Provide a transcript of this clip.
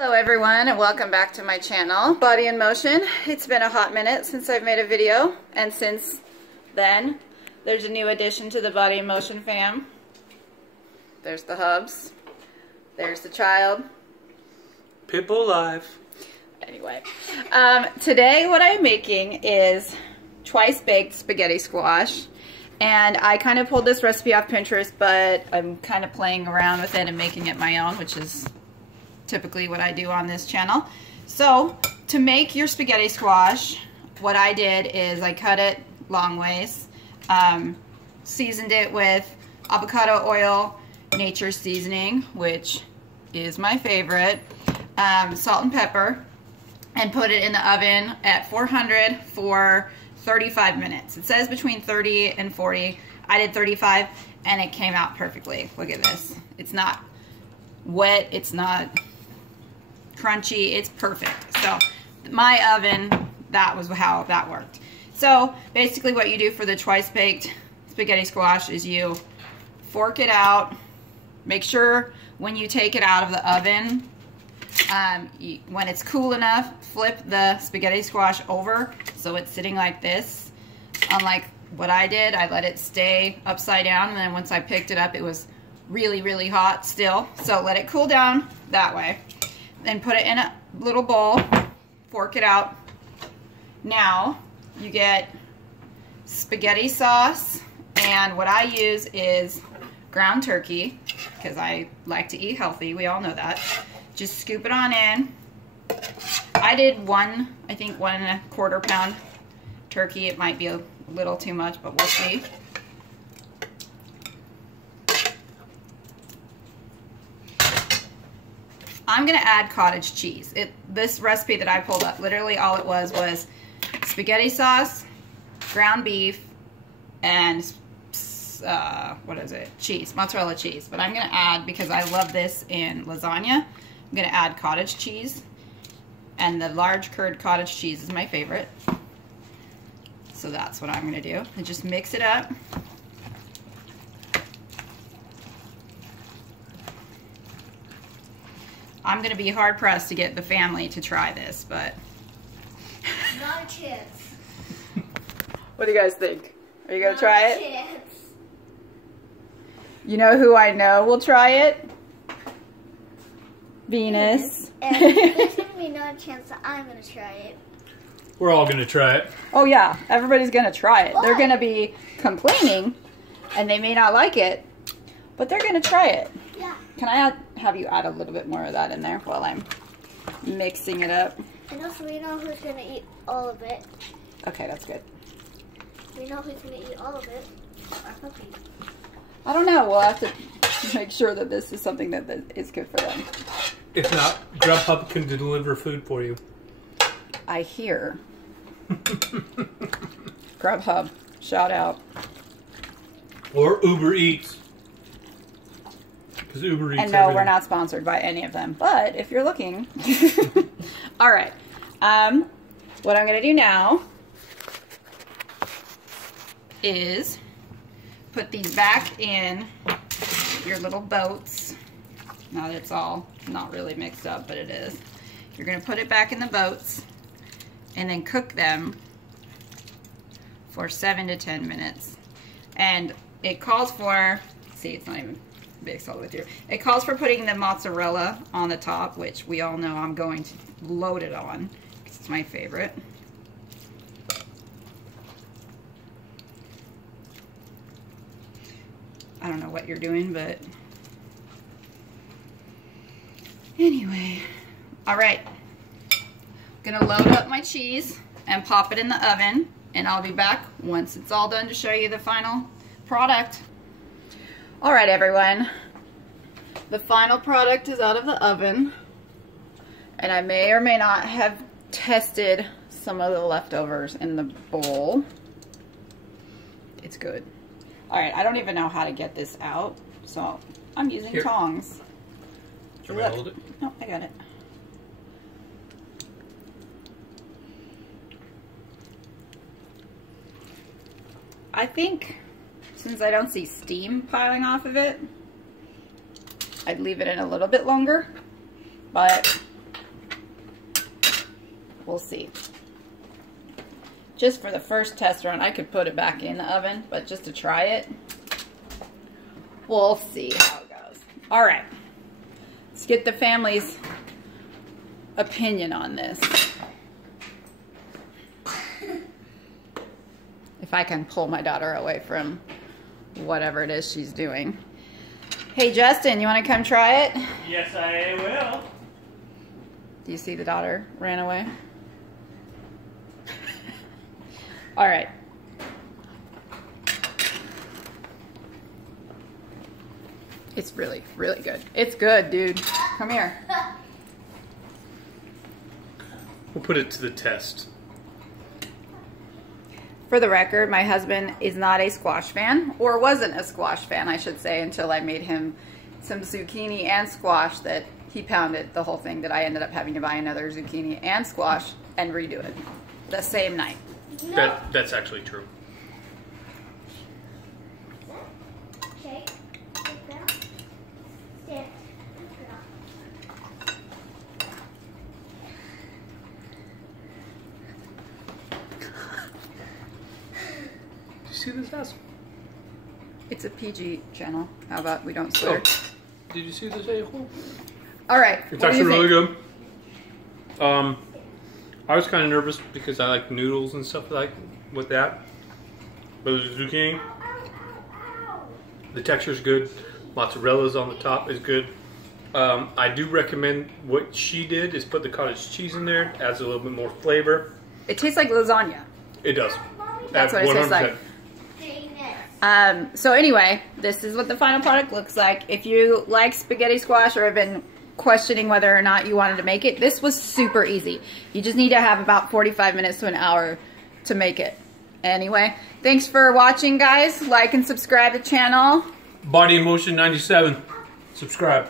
Hello everyone, and welcome back to my channel, Body in Motion. It's been a hot minute since I've made a video, and since then there's a new addition to the Body in Motion fam. There's the hubs, there's the child. Pitbull live. Anyway, today what I'm making is twice baked spaghetti squash, and I kind of pulled this recipe off Pinterest, but I'm kind of playing around with it and making it my own, which is typically what I do on this channel. So to make your spaghetti squash, what I did is I cut it long ways, seasoned it with avocado oil, Nature's Seasoning, which is my favorite, salt and pepper, and put it in the oven at 400 for 35 minutes. It says between 30 and 40. I did 35 and it came out perfectly. Look at this. It's not wet, it's not crunchy, it's perfect. So my oven, that was how that worked. So basically what you do for the twice baked spaghetti squash is you fork it out. Make sure when you take it out of the oven, when it's cool enough, flip the spaghetti squash over so it's sitting like this. Unlike what I did, I let it stay upside down, and then once I picked it up it was really, really hot still. So let it cool down that way. Then put it in a little bowl, fork it out. Now you get spaghetti sauce, and what I use is ground turkey because I like to eat healthy. We all know that. Just scoop it on in. I did I think 1 1/4 pound turkey. It might be a little too much, but we'll see. I'm gonna add cottage cheese. This recipe that I pulled up, literally all it was spaghetti sauce, ground beef, and what is it? Cheese, mozzarella cheese. But I'm gonna add, because I love this in lasagna, I'm gonna add cottage cheese, and the large curd cottage cheese is my favorite. So that's what I'm gonna do, and just mix it up. I'm going to be hard pressed to get the family to try this, but not a chance. What do you guys think? Are you going to try it? Chance. You know who I know will try it? Venus. And there's going to be no chance that I'm going to try it. We're all going to try it. Oh yeah, everybody's going to try it. Why? They're going to be complaining, and they may not like it, but they're going to try it. Yeah. Can I have you add a little bit more of that in there while I'm mixing it up? And also we know who's going to eat all of it. Okay, that's good. We know who's going to eat all of it. Our puppy. I don't know. We'll have to make sure that this is something that is good for them. If not, Grubhub can deliver food for you. I hear. Grubhub, shout out. Or Uber Eats. Because Uber Eats. And no, everything. we're not sponsored by any of them. But if you're looking. All right. What I'm going to do now is put these back in your little boats. Now that it's all not really mixed up, but it is. You're going to put it back in the boats and then cook them for 7 to 10 minutes. And it calls for, see, it's not even mixed all the way through. It calls for putting the mozzarella on the top, which we all know I'm going to load it on because it's my favorite. I don't know what you're doing, but anyway. All right. I'm gonna load up my cheese and pop it in the oven, and I'll be back once it's all done to show you the final product. All right, everyone. The final product is out of the oven, and I may or may not have tested some of the leftovers in the bowl. It's good. All right, I don't even know how to get this out, so I'm using tongs. Do you want me to hold it? No, I got it. I think since I don't see steam piling off of it, I'd leave it in a little bit longer, but we'll see. Just for the first test run, I could put it back in the oven, but just to try it, we'll see how it goes. All right, let's get the family's opinion on this. If I can pull my daughter away from whatever it is she's doing. Hey, Justin, you want to come try it? Yes, I will. Do you see the daughter ran away? All right. It's really, really good. It's good, dude. Come here. We'll put it to the test. For the record, my husband is not a squash fan, or wasn't a squash fan, I should say, until I made him some zucchini and squash that he pounded the whole thing, that I ended up having to buy another zucchini and squash and redo it the same night. No. That's actually true. Shake. Take that. Stand. Did you see this ass? It's a PG channel. How about we don't swear? Oh. Did you see this a-hole? All right. It's what do actually you really think? good. I was kind of nervous because I like noodles and stuff like with that. But the zucchini, the texture is good. Mozzarella's on the top is good. I do recommend what she did is put the cottage cheese in there. It adds a little bit more flavor. It tastes like lasagna. It does. That's what it tastes like. So anyway, this is what the final product looks like. If you like spaghetti squash or have been questioning whether or not you wanted to make it, this was super easy. You just need to have about 45 minutes to an hour to make it. Anyway, thanks for watching, guys. Like and subscribe to the channel. Body in Motion 97. Subscribe.